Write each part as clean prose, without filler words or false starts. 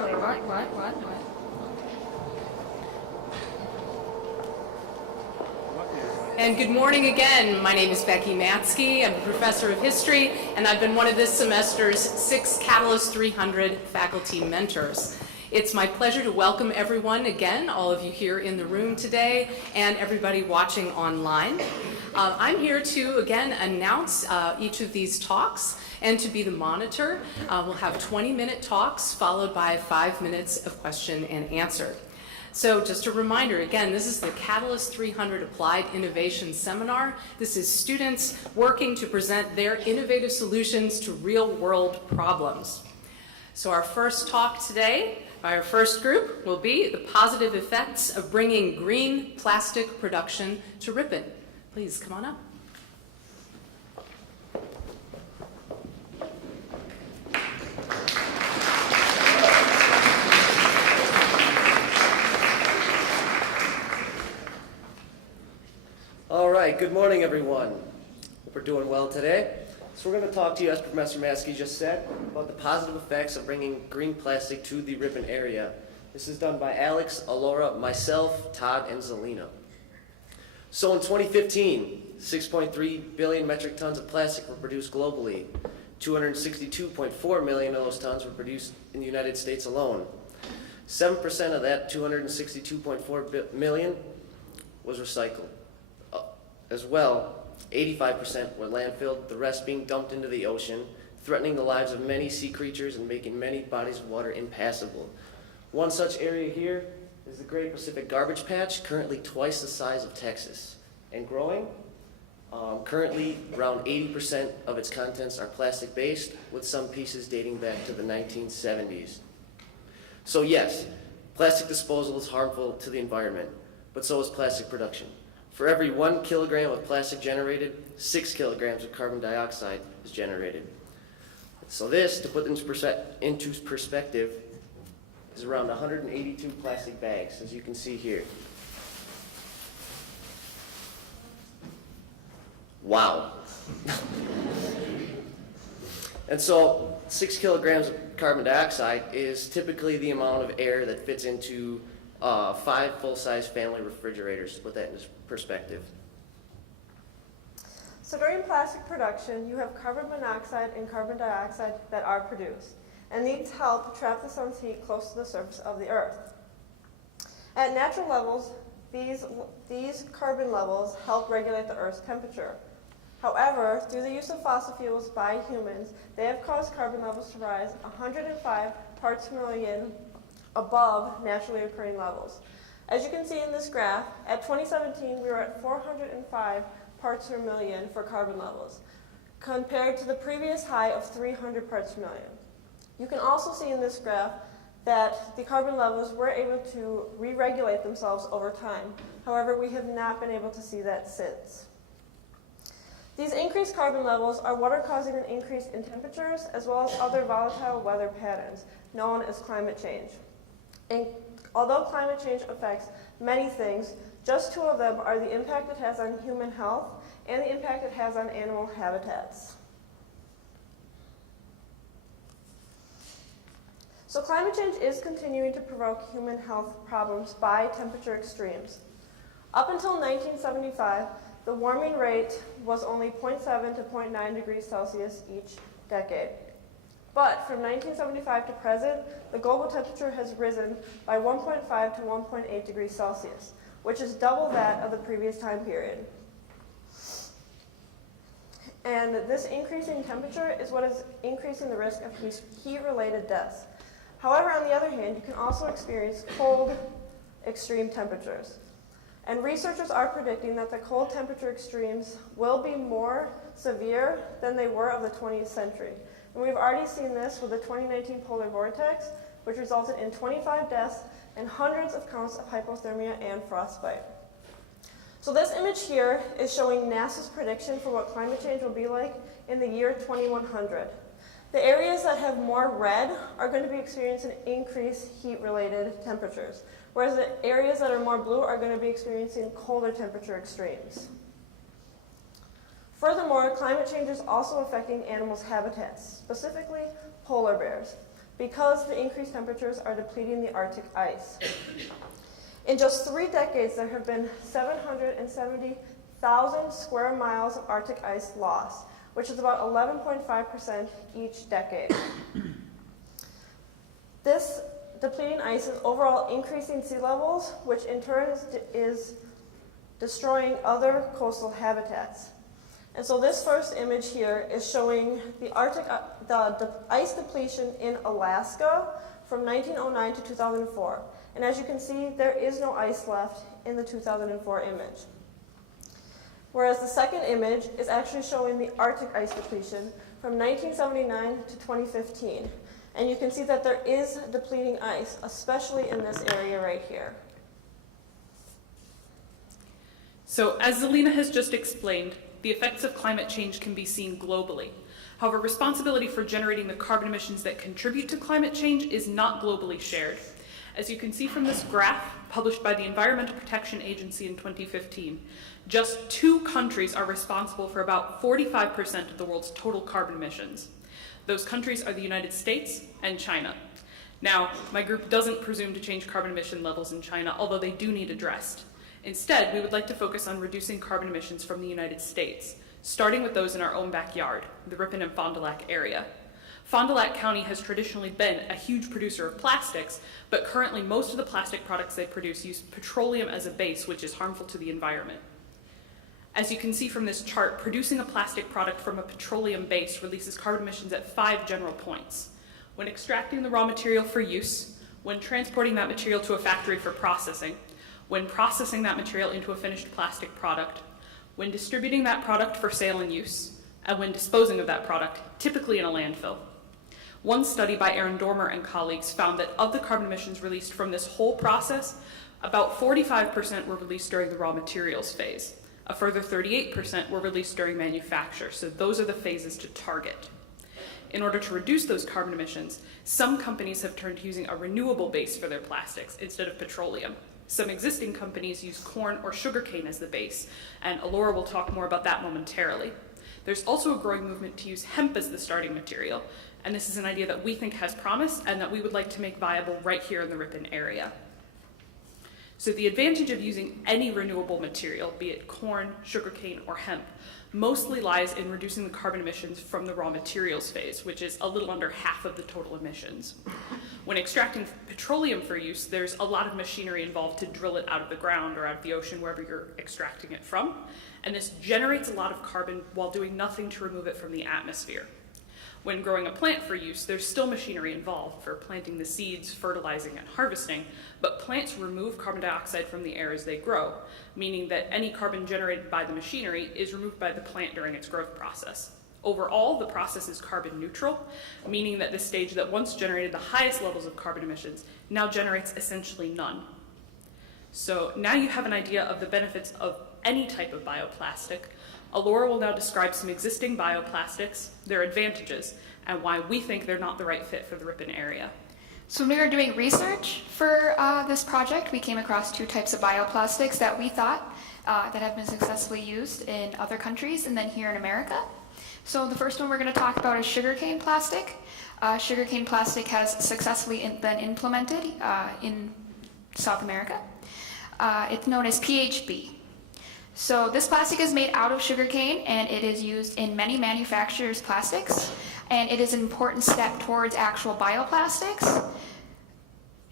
What? And good morning again. My name is Becky Matsky. I'm a professor of history, and I've been one of this semester's 6 Catalyst 300 faculty mentors. It's my pleasure to welcome everyone again, all of you here in the room today, and everybody watching online. I'm here to, again, announce each of these talks and to be the monitor. We'll have 20-minute talks followed by 5 minutes of question and answer. So just a reminder, again, this is the Catalyst 300 Applied Innovation Seminar. This is students working to present their innovative solutions to real-world problems. So our first talk today by our first group will be the positive effects of bringing green plastic production to Ripon. Please come on up. All right, good morning, everyone. Hope we're doing well today. So we're going to talk to you, as Professor Maskey just said, about the positive effects of bringing green plastic to the Ripon area. This is done by Alex, Alora, myself, Todd, and Zelina. So in 2015, 6.3 billion metric tons of plastic were produced globally. 262.4 million of those tons were produced in the United States alone. 7% of that 262.4 million was recycled. As well, 85% were landfilled, the rest being dumped into the ocean, threatening the lives of many sea creatures and making many bodies of water impassable. One such area here is the Great Pacific Garbage Patch, currently twice the size of Texas, and growing. Currently, around 80% of its contents are plastic-based, with some pieces dating back to the 1970s. So yes, plastic disposal is harmful to the environment, but so is plastic production. For every 1 kilogram of plastic generated, 6 kilograms of carbon dioxide is generated. So this, to put into perspective, is around 182 plastic bags, as you can see here. Wow. And so 6 kilograms of carbon dioxide is typically the amount of air that fits into 5 full-size family refrigerators, to put that into perspective. So during plastic production, you have carbon monoxide and carbon dioxide that are produced, and these help trap the sun's heat close to the surface of the earth. At natural levels, these carbon levels help regulate the Earth's temperature. However, through the use of fossil fuels by humans, they have caused carbon levels to rise 105 parts per million above naturally occurring levels. As you can see in this graph, at 2017 we were at 405 parts per million for carbon levels, compared to the previous high of 300 parts per million. You can also see in this graph that the carbon levels were able to re-regulate themselves over time. However, we have not been able to see that since. These increased carbon levels are what are causing an increase in temperatures as well as other volatile weather patterns known as climate change. And although climate change affects many things, just 2 of them are the impact it has on human health and the impact it has on animal habitats. So climate change is continuing to provoke human health problems by temperature extremes. Up until 1975, the warming rate was only 0.7 to 0.9 degrees Celsius each decade. But from 1975 to present, the global temperature has risen by 1.5 to 1.8 degrees Celsius, which is double that of the previous time period. And this increasing temperature is what is increasing the risk of heat-related deaths. However, on the other hand, you can also experience cold, extreme temperatures. And researchers are predicting that the cold temperature extremes will be more severe than they were of the 20th century. And we've already seen this with the 2019 polar vortex, which resulted in 25 deaths and hundreds of counts of hypothermia and frostbite. So this image here is showing NASA's prediction for what climate change will be like in the year 2100. The areas that have more red are going to be experiencing increased heat-related temperatures, whereas the areas that are more blue are going to be experiencing colder temperature extremes. Furthermore, climate change is also affecting animals' habitats, specifically polar bears. because the increased temperatures are depleting the Arctic ice. In just 3 decades, there have been 770,000 square miles of Arctic ice lost, which is about 11.5% each decade. This depleting ice is overall increasing sea levels, which in turn is destroying other coastal habitats. And so this first image here is showing the ice depletion in Alaska from 1909 to 2004. And as you can see, there is no ice left in the 2004 image. Whereas the second image is actually showing the Arctic ice depletion from 1979 to 2015. And you can see that there is depleting ice, especially in this area right here. So, as Zelina has just explained, the effects of climate change can be seen globally. However, responsibility for generating the carbon emissions that contribute to climate change is not globally shared. As you can see from this graph, published by the Environmental Protection Agency in 2015, just 2 countries are responsible for about 45% of the world's total carbon emissions. Those countries are the United States and China. Now, my group doesn't presume to change carbon emission levels in China, although they do need addressed. Instead, we would like to focus on reducing carbon emissions from the United States, starting with those in our own backyard, the Ripon and Fond du Lac area. Fond du Lac County has traditionally been a huge producer of plastics, but currently most of the plastic products they produce use petroleum as a base, which is harmful to the environment. As you can see from this chart, producing a plastic product from a petroleum base releases carbon emissions at 5 general points. When extracting the raw material for use, when transporting that material to a factory for processing, when processing that material into a finished plastic product, when distributing that product for sale and use, and when disposing of that product, typically in a landfill. One study by Aaron Dormer and colleagues found that of the carbon emissions released from this whole process, about 45% were released during the raw materials phase. A further 38% were released during manufacture, so those are the phases to target. In order to reduce those carbon emissions, some companies have turned to using a renewable base for their plastics instead of petroleum. Some existing companies use corn or sugarcane as the base, and Alora will talk more about that momentarily. There's also a growing movement to use hemp as the starting material, and this is an idea that we think has promise and that we would like to make viable right here in the Ripon area. So the advantage of using any renewable material, be it corn, sugarcane, or hemp, mostly lies in reducing the carbon emissions from the raw materials phase, which is a little under half of the total emissions. When extracting petroleum for use, there's a lot of machinery involved to drill it out of the ground or out of the ocean, wherever you're extracting it from, and this generates a lot of carbon while doing nothing to remove it from the atmosphere. When growing a plant for use, there's still machinery involved for planting the seeds, fertilizing, and harvesting, but plants remove carbon dioxide from the air as they grow, meaning that any carbon generated by the machinery is removed by the plant during its growth process. Overall, the process is carbon neutral, meaning that the stage that once generated the highest levels of carbon emissions now generates essentially none. So now you have an idea of the benefits of any type of bioplastic. Alora will now describe some existing bioplastics, their advantages, and why we think they're not the right fit for the Ripon area. So when we were doing research for this project, we came across 2 types of bioplastics that we thought that have been successfully used in other countries and then here in America. So the first one we're going to talk about is sugarcane plastic. Sugarcane plastic has successfully been implemented in South America. It's known as PHB. So this plastic is made out of sugarcane and it is used in many manufacturers' plastics, and it is an important step towards actual bioplastics.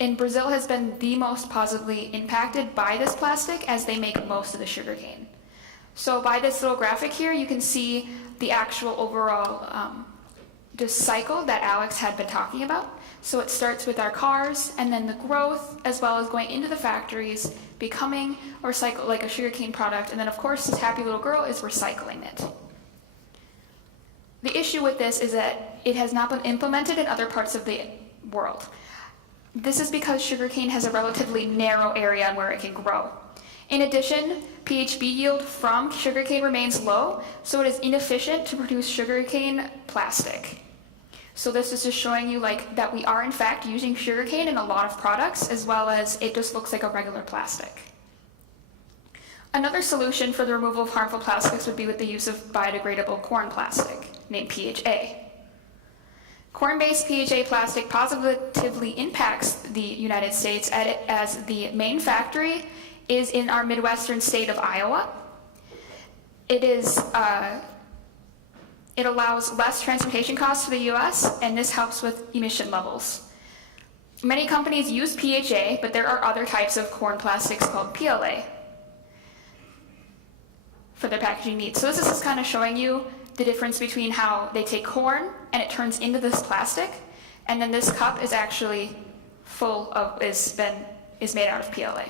And Brazil has been the most positively impacted by this plastic as they make most of the sugarcane. So by this little graphic here, you can see the actual overall just cycle that Alex had been talking about. So it starts with our cars and then the growth as well as going into the factories, becoming a recycle like a sugarcane product, and then of course this happy little girl is recycling it. The issue with this is that it has not been implemented in other parts of the world. This is because sugarcane has a relatively narrow area where it can grow. In addition, PHB yield from sugarcane remains low, so it is inefficient to produce sugarcane plastic. So this is just showing you that we are in fact using sugarcane in a lot of products, as well as it just looks like a regular plastic. Another solution for the removal of harmful plastics would be with the use of biodegradable corn plastic, named PHA. Corn-based PHA plastic positively impacts the United States as the main factory is in our Midwestern state of Iowa. It allows less transportation costs to the U.S., and this helps with emission levels. Many companies use PHA, but there are other types of corn plastics called PLA for their packaging needs. So this is just kind of showing you the difference between how they take corn and it turns into this plastic, and then this cup is actually is made out of PLA.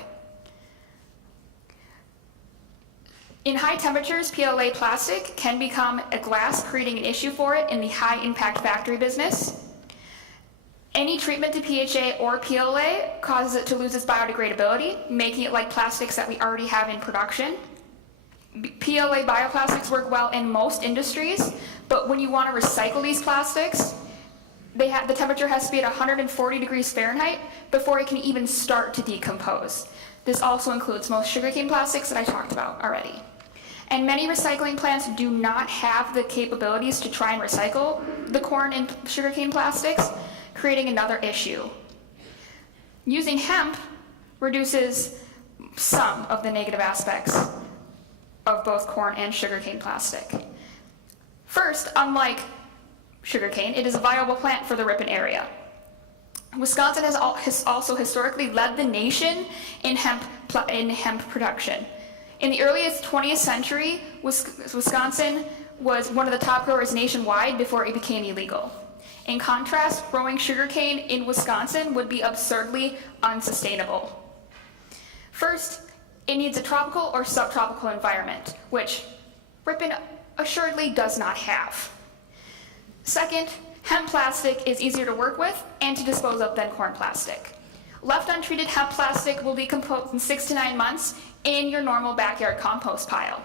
In high temperatures, PLA plastic can become a glass, creating an issue for it in the high impact factory business. Any treatment to PHA or PLA causes it to lose its biodegradability, making it like plastics that we already have in production. PLA bioplastics work well in most industries, but when you want to recycle these plastics, the temperature has to be at 140 degrees Fahrenheit before it can even start to decompose. This also includes most sugarcane plastics that I talked about already. And many recycling plants do not have the capabilities to try and recycle the corn and sugarcane plastics, creating another issue. Using hemp reduces some of the negative aspects of both corn and sugarcane plastic. First, unlike sugarcane, it is a viable plant for the Ripon area. Wisconsin has also historically led the nation in hemp production. In the earliest 20th century, Wisconsin was one of the top growers nationwide before it became illegal. In contrast, growing sugarcane in Wisconsin would be absurdly unsustainable. First, it needs a tropical or subtropical environment, which Ripon assuredly does not have. Second, hemp plastic is easier to work with and to dispose of than corn plastic. Left untreated, hemp plastic will decompose in 6 to 9 months in your normal backyard compost pile.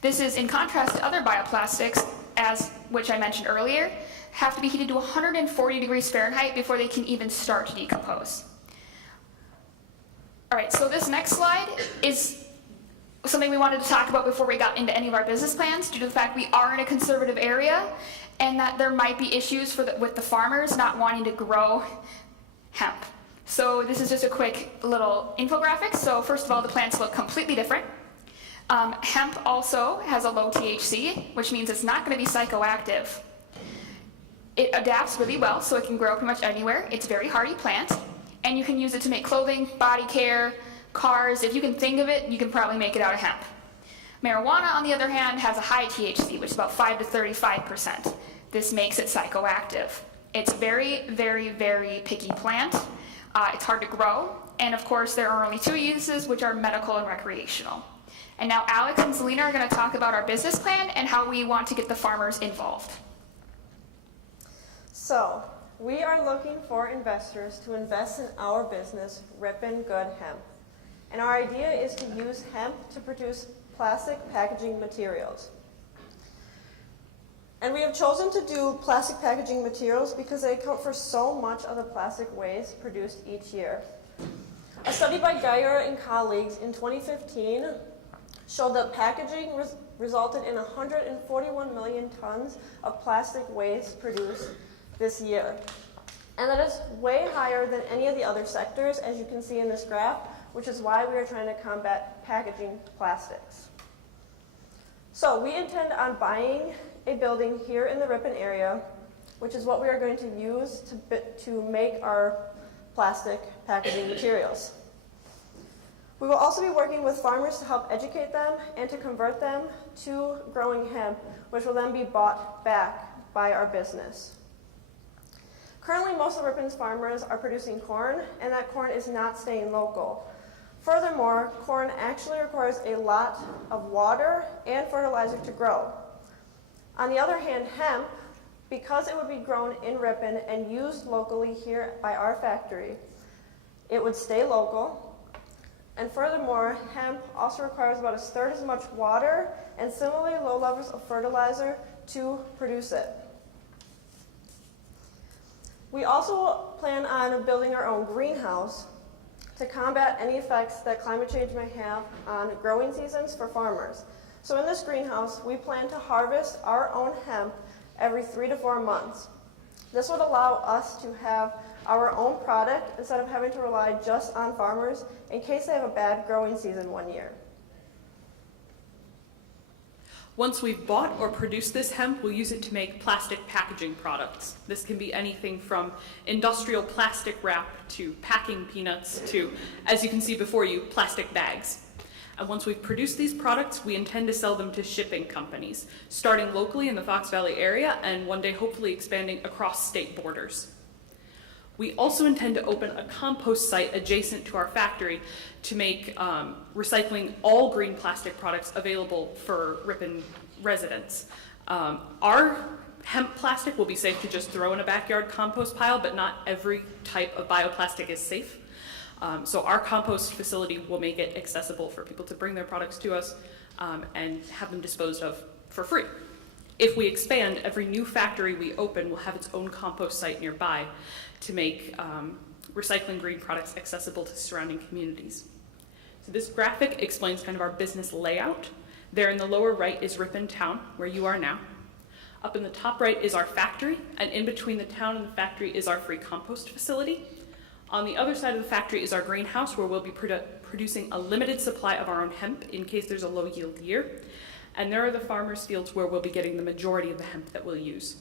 This is in contrast to other bioplastics, which I mentioned earlier, have to be heated to 140 degrees Fahrenheit before they can even start to decompose. All right, so this next slide is something we wanted to talk about before we got into any of our business plans, due to the fact we are in a conservative area and that there might be issues with the farmers not wanting to grow hemp. So this is just a quick little infographic. So first of all, the plants look completely different. Hemp also has a low THC, which means it's not going to be psychoactive. It adapts really well, so it can grow pretty much anywhere. It's a very hardy plant, and you can use it to make clothing, body care, cars. If you can think of it, you can probably make it out of hemp. Marijuana, on the other hand, has a high THC, which is about 5 to 35%. This makes it psychoactive. It's very, very, very picky plant. It's hard to grow, and of course there are only 2 uses, which are medical and recreational. And now Alex and Selena are going to talk about our business plan and how we want to get the farmers involved. So, we are looking for investors to invest in our business, Ripon Good Hemp. And our idea is to use hemp to produce plastic packaging materials. And we have chosen to do plastic packaging materials because they account for so much of the plastic waste produced each year. A study by Geyer and colleagues in 2015 showed that packaging resulted in 141 million tons of plastic waste produced this year. And that is way higher than any of the other sectors, as you can see in this graph, which is why we are trying to combat packaging plastics. So we intend on buying a building here in the Ripon area, which is what we are going to use to make our plastic packaging materials. We will also be working with farmers to help educate them and to convert them to growing hemp, which will then be bought back by our business. Currently, most of Ripon's farmers are producing corn, and that corn is not staying local. Furthermore, corn actually requires a lot of water and fertilizer to grow. On the other hand, hemp, because it would be grown in Ripon and used locally here by our factory, it would stay local. And furthermore, hemp also requires about 1/3 as much water and similarly low levels of fertilizer to produce it. We also plan on building our own greenhouse to combat any effects that climate change may have on growing seasons for farmers. So in this greenhouse, we plan to harvest our own hemp every 3 to 4 months. This would allow us to have our own product instead of having to rely just on farmers in case they have a bad growing season one year. Once we've bought or produced this hemp, we'll use it to make plastic packaging products. This can be anything from industrial plastic wrap to packing peanuts to, as you can see before you, plastic bags. And once we've produced these products, we intend to sell them to shipping companies, starting locally in the Fox Valley area and one day hopefully expanding across state borders. We also intend to open a compost site adjacent to our factory to make recycling all green plastic products available for Ripon residents. Our hemp plastic will be safe to just throw in a backyard compost pile, but not every type of bioplastic is safe. So our compost facility will make it accessible for people to bring their products to us and have them disposed of for free. If we expand, every new factory we open will have its own compost site nearby to make recycling green products accessible to surrounding communities. So this graphic explains kind of our business layout. There in the lower right is Ripon Town, where you are now. Up in the top right is our factory, and in between the town and the factory is our free compost facility. On the other side of the factory is our greenhouse, where we'll be producing a limited supply of our own hemp in case there's a low yield year. And there are the farmers' fields where we'll be getting the majority of the hemp that we'll use.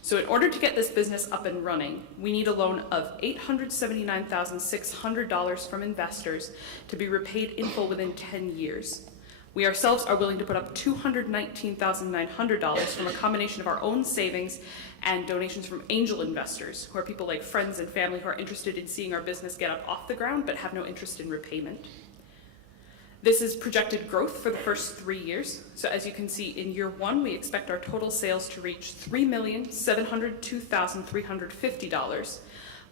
So in order to get this business up and running, we need a loan of $879,600 from investors to be repaid in full within 10 years. We ourselves are willing to put up $219,900 from a combination of our own savings and donations from angel investors, who are people like friends and family who are interested in seeing our business get up off the ground but have no interest in repayment. This is projected growth for the first 3 years. So as you can see, in year one, we expect our total sales to reach $3,702,350.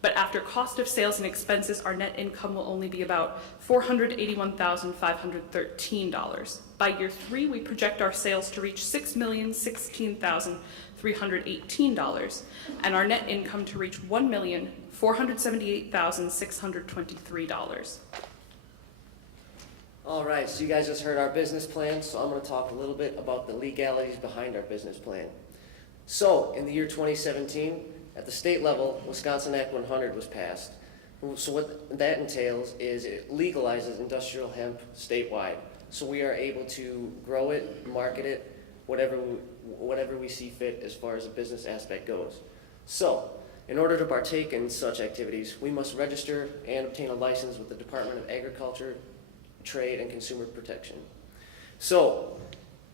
But after cost of sales and expenses, our net income will only be about $481,513. By year three, we project our sales to reach $6,016,318, and our net income to reach $1,478,623. All right, so you guys just heard our business plan, so I'm going to talk a little bit about the legalities behind our business plan. So, in the year 2017, at the state level, Wisconsin Act 100 was passed. So what that entails is it legalizes industrial hemp statewide. So we are able to grow it, market it, whatever we see fit as far as the business aspect goes. So, in order to partake in such activities, we must register and obtain a license with the Department of Agriculture, Trade, and Consumer Protection. So,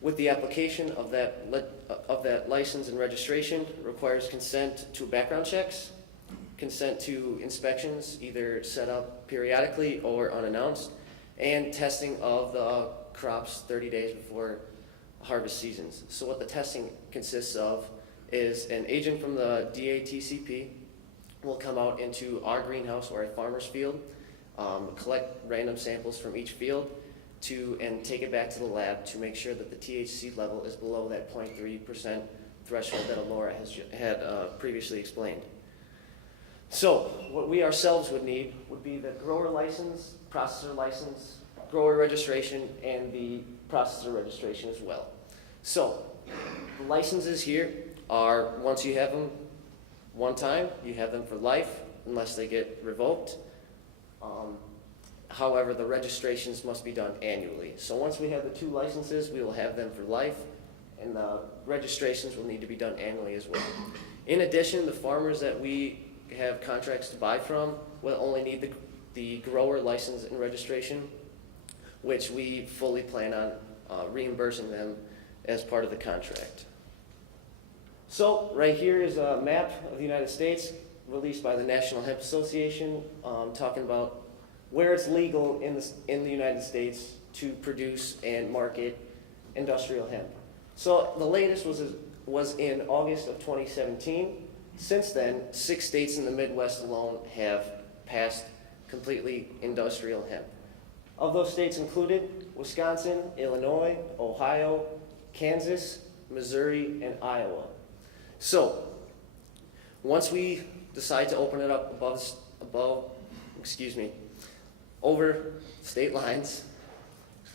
with the application of that license and registration requires consent to background checks, consent to inspections, either set up periodically or unannounced, and testing of the crops 30 days before harvest seasons. So what the testing consists of is an agent from the DATCP will come out into our greenhouse or a farmer's field, collect random samples from each field, and take it back to the lab to make sure that the THC level is below that 0.3% threshold that Alora had previously explained. So what we ourselves would need would be the grower license, processor license, grower registration, and the processor registration as well. So the licenses here are, once you have them one time, you have them for life unless they get revoked. However, the registrations must be done annually. So once we have the two licenses, we will have them for life, and the registrations will need to be done annually as well. In addition, the farmers that we have contracts to buy from will only need the grower license and registration, which we fully plan on reimbursing them as part of the contract. So right here is a map of the United States released by the National Hemp Association, talking about where it's legal in the United States to produce and market industrial hemp. So the latest was in August of 2017. Since then, 6 states in the Midwest alone have passed completely industrial hemp. Of those states included Wisconsin, Illinois, Ohio, Kansas, Missouri, and Iowa. So once we decide to open it up over state lines,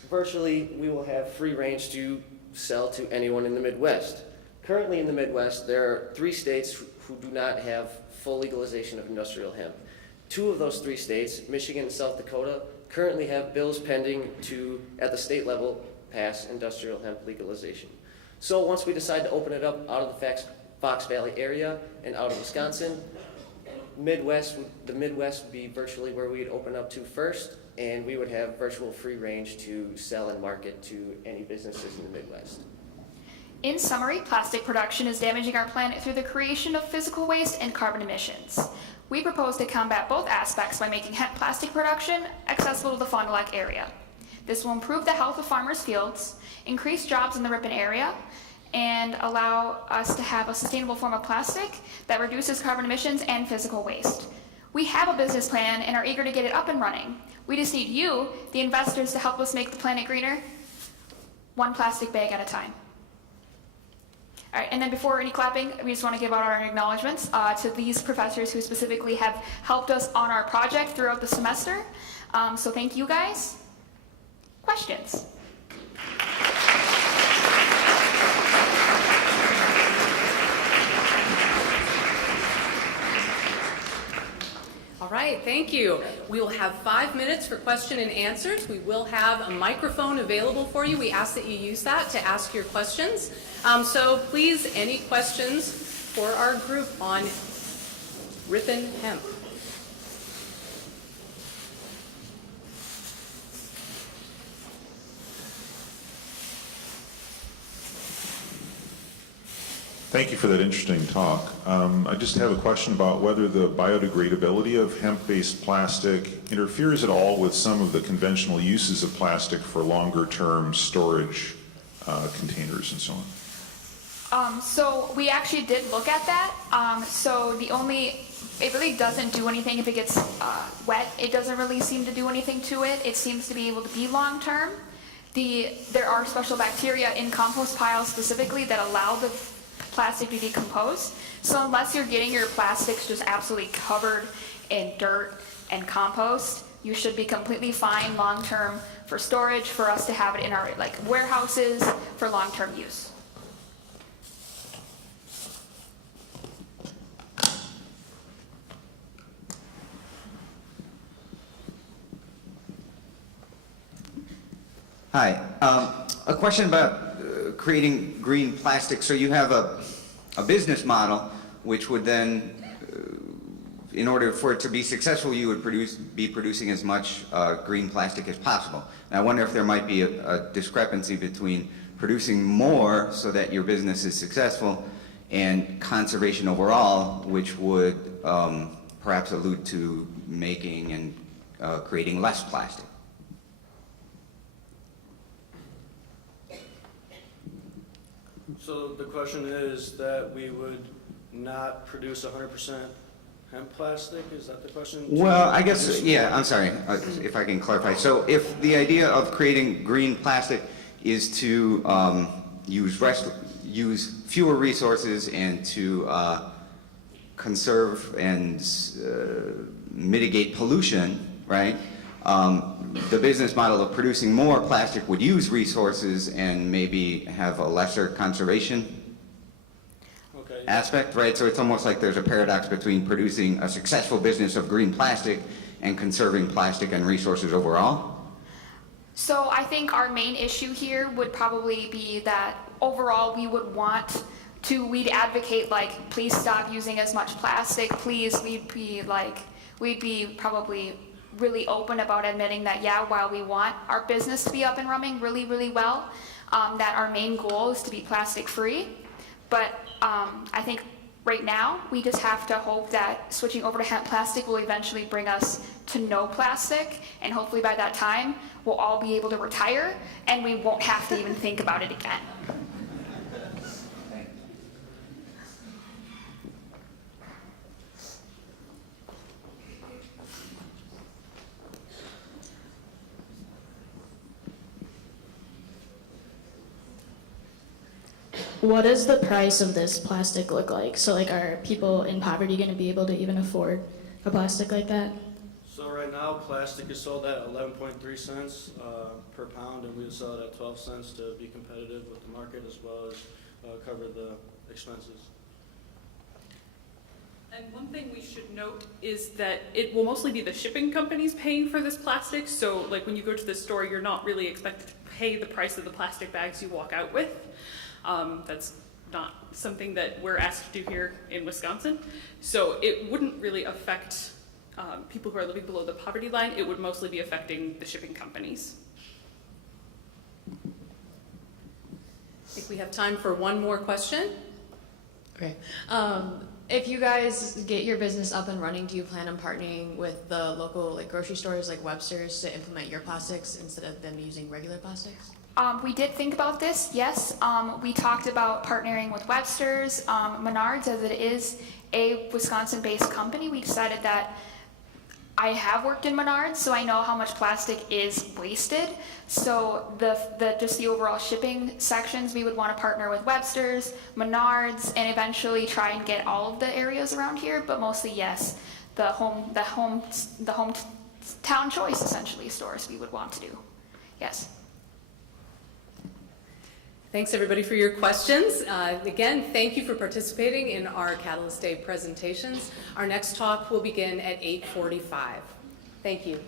virtually we will have free range to sell to anyone in the Midwest. Currently in the Midwest, there are 3 states who do not have full legalization of industrial hemp. 2 of those 3 states, Michigan and South Dakota, currently have bills pending to, at the state level, pass industrial hemp legalization. So once we decide to open it up out of the Fox Valley area and out of Wisconsin, the Midwest would be virtually where we'd open up to first, and we would have virtual free range to sell and market to any businesses in the Midwest. In summary, plastic production is damaging our planet through the creation of physical waste and carbon emissions. We propose to combat both aspects by making hemp plastic production accessible to the Fond du Lac area. This will improve the health of farmers' fields, increase jobs in the Ripon area, and allow us to have a sustainable form of plastic that reduces carbon emissions and physical waste. We have a business plan and are eager to get it up and running. We just need you, the investors, to help us make the planet greener, one plastic bag at a time. All right, and then before any clapping, we just want to give out our acknowledgments to these professors who specifically have helped us on our project throughout the semester. So thank you guys. Questions? All right, thank you. We will have 5 minutes for question and answers. We will have a microphone available for you. We ask that you use that to ask your questions. So please, any questions for our group on Ripon hemp? Thank you for that interesting talk. I just have a question about whether the biodegradability of hemp-based plastic interferes at all with some of the conventional uses of plastic for longer-term storage containers and so on. So we actually did look at that. It really doesn't do anything if it gets wet. It doesn't really seem to do anything to it. It seems to be able to be long-term. There are special bacteria in compost piles specifically that allow the plastic to decompose. So unless you're getting your plastics just absolutely covered in dirt and compost, you should be completely fine long-term for storage, for us to have it in our warehouses for long-term use. Hi. A question about creating green plastic. So you have a business model which would then, in order for it to be successful, you would be producing as much green plastic as possible. And I wonder if there might be a discrepancy between producing more so that your business is successful and conservation overall, which would perhaps allude to making and creating less plastic. So the question is that we would not produce 100% hemp plastic? Is that the question? Well, I guess, yeah, I'm sorry, if I can clarify. So if the idea of creating green plastic is to use fewer resources and to conserve and mitigate pollution, right? The business model of producing more plastic would use resources and maybe have a lesser conservation aspect, right? So it's almost like there's a paradox between producing a successful business of green plastic and conserving plastic and resources overall. So I think our main issue here would probably be that overall we'd advocate please stop using as much plastic, please. We'd be probably really open about admitting that, yeah, while we want our business to be up and running really, really well, that our main goal is to be plastic free. But I think right now we just have to hope that switching over to hemp plastic will eventually bring us to no plastic, and hopefully by that time we'll all be able to retire and we won't have to even think about it again. What does the price of this plastic look like? So are people in poverty going to be able to even afford a plastic like that? So right now, plastic is sold at 11.3 cents per pound, and we would sell it at 12 cents to be competitive with the market as well as cover the expenses. And one thing we should note is that it will mostly be the shipping companies paying for this plastic. So like when you go to the store, you're not really expected to pay the price of the plastic bags you walk out with. That's not something that we're asked to do here in Wisconsin. So it wouldn't really affect people who are living below the poverty line. It would mostly be affecting the shipping companies. I think we have time for one more question. Okay. If you guys get your business up and running, do you plan on partnering with the local like grocery stores like Webster's to implement your plastics instead of them using regular plastics? We did think about this, yes. We talked about partnering with Webster's, Menards, as it is a Wisconsin-based company. We decided that I have worked in Menards, so I know how much plastic is wasted. So just the overall shipping sections, we would want to partner with Webster's, Menards, and eventually try and get all of the areas around here. But mostly, yes, the hometown choice essentially stores we would want to do. Yes. Thanks everybody for your questions. Again, thank you for participating in our Catalyst Day presentations. Our next talk will begin at 8:45. Thank you.